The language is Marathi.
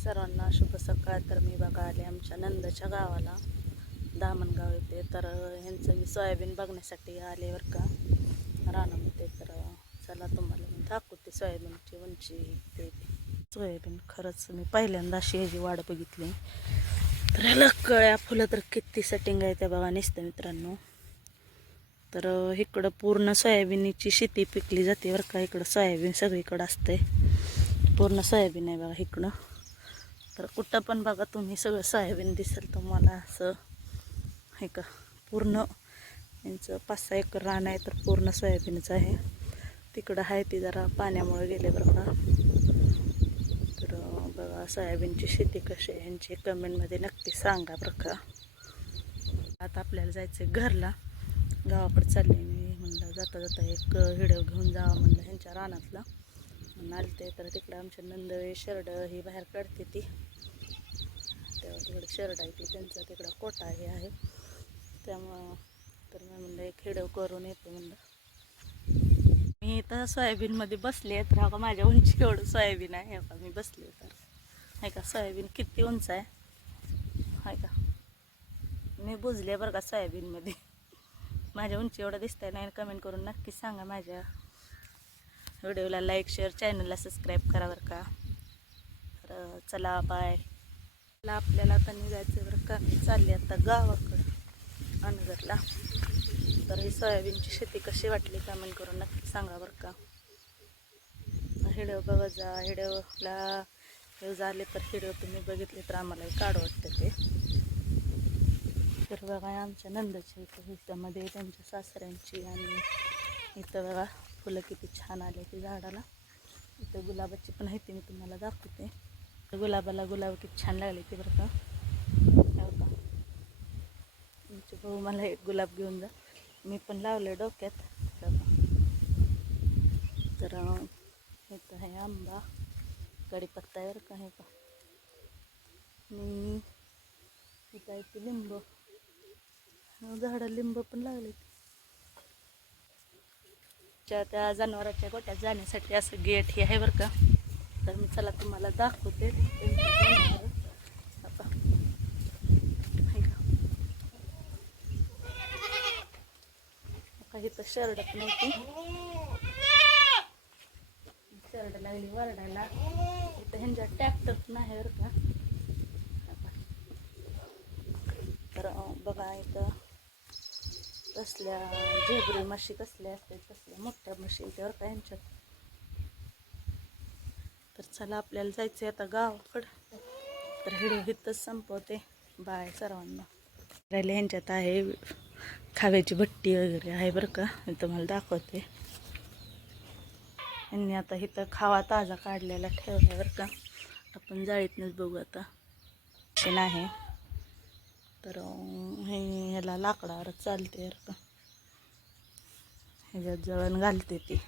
सर्वांना शुभ सकाळ. तर मी बघा आले आमच्या नंदच्या गावाला. दामणगाव येते. तर ह्यांचं मी सोयाबीन बघण्यासाठी आले बरं का. रानामध्ये. तर चला तुम्हाला मी दाखवते सोयाबीनची उंची ते. सोयाबीन खरंच मी पहिल्यांदा अशी ह्याची वाढ बघितली. तर ह्याला कळ्या फुलं तर किती सेटिंग आहे त्या बघा निसतं मित्रांनो. तर इकडं पूर्ण सोयाबीनची शेती पिकली जाते बरं का. इकडं सोयाबीन सगळीकडं असते पूर्ण सोयाबीन आहे बघा इकडं. तर कुठं पण बघा तुम्ही सगळं सोयाबीन दिसेल तुम्हाला असं. हे का? पूर्ण यांचं पाच सहा एकर रान आहे तर पूर्ण सोयाबीनच आहे. तिकडं आहे ती जरा पाण्यामुळे गेले बरं का. तर बघा सोयाबीनची शेती कशी आहे यांची कमेंटमध्ये नक्की सांगा बरं का. आता आपल्याला जायचं आहे घरला. गावाकडे चालले मी म्हणलं जाता जाता एक व्हिडिओ घेऊन जावा म्हणलं ह्यांच्या रानातला. म्हणून आलते. तर तिकडं आमच्या नंदवे शर्ड ही बाहेर काढते ती. तेव्हा तिकडे शर्ड आहे ती. त्यांचा तिकडं कोटा हे आहे. त्यामुळं तर मी म्हणलं एक व्हिडिओ करून येते म्हणलं. मी इथं सोयाबीनमध्ये बसले तर हा का माझ्या उंची एवढं सोयाबीन आहे. हे का मी बसले तर. आहे का सोयाबीन किती उंच आहे? आहे का. मी बुजले बरं का सोयाबीनमध्ये. माझ्या उंची एवढं दिसतंय नाही. कमेंट करून नक्की सांगा माझ्या व्हिडिओला लाईक शेअर चॅनलला सबस्क्राईब करा बरं का. तर चला बाय. चला आपल्याला आता निघायचं बरं का. मी चालली आता गावाकडं अनगरला. तर ही सोयाबीनची शेती कशी वाटली कमेंट करून नक्की सांगा बरं का. हिडिओ बघा जा हिडिओला व्ह्यूज आले तर हिडिओ तुम्ही बघितले तर आम्हालाही काढ वाटतं ते. तर बघा आमच्या नंदाच्या इथं हिच्यामध्ये त्यांच्या सासऱ्यांची आणि इथं बघा. फुलं किती छान आले ते झाडाला. इथं गुलाबाची पण आहे ते मी तुम्हाला दाखवते. गुलाबाला गुलाब किती छान लागले ते बरं का. तुमचे भाऊ मला एक गुलाब घेऊन जा. मी पण लावले डोक्यात. हे तर इथं आहे आंबा. कढीपत्ता आहे बरं का हे का आणि इथं आहे ते लिंब. झाडं लिंब पण लागले आमच्या त्या जनावरांच्या गोट्यात जाण्यासाठी असं गेट हे आहे बरं का. तर मी चला तुम्हाला दाखवते. का? काही तर शर्ट नव्हती. होती शर्ट लागली वरडायला. इथं ह्यांच्या ट्रॅक्टर पण आहे बरं का. तर बघा इथं. कसल्या झेबरी माशी कसल्या असतात तसल्या मोठ्या म्हशी त्यावर काय यांच्यात. तर चला आपल्याला जायचं आता गावाकडं. तर हिडू हिथंच संपवते. बाय सर्वांना. राहिले ह्यांच्यात आहे खाव्याची भट्टी वगैरे आहे बरं का मी तुम्हाला दाखवते. यांनी आता इथं खावा ताजा काढलेला ठेवला बरं का. आपण जाळीतनंच बघू आता. नाही. आहे तर हे ह्याला लाकडावर चालते बरं का. ह्याच्यात जळण घालते ती.